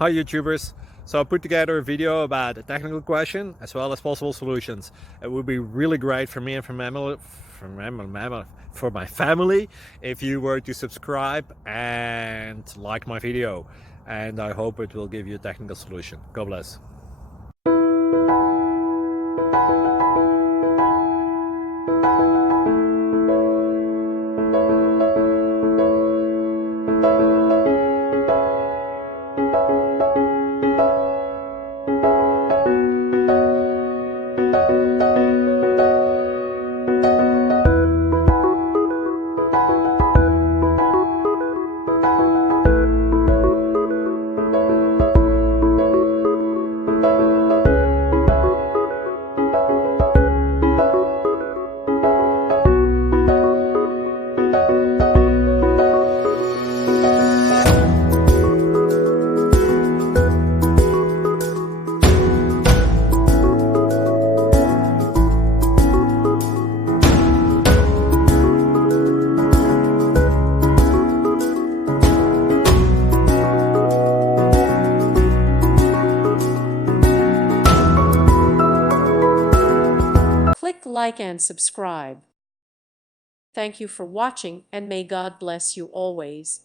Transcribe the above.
Hi YouTubers! So I put together a video about a technical question as well as possible solutions. It would be really great for me and for my family if you were to subscribe and like my video, and I hope it will give you a technical solution. God bless. Click like and subscribe. Thank you for watching, and may God bless you always.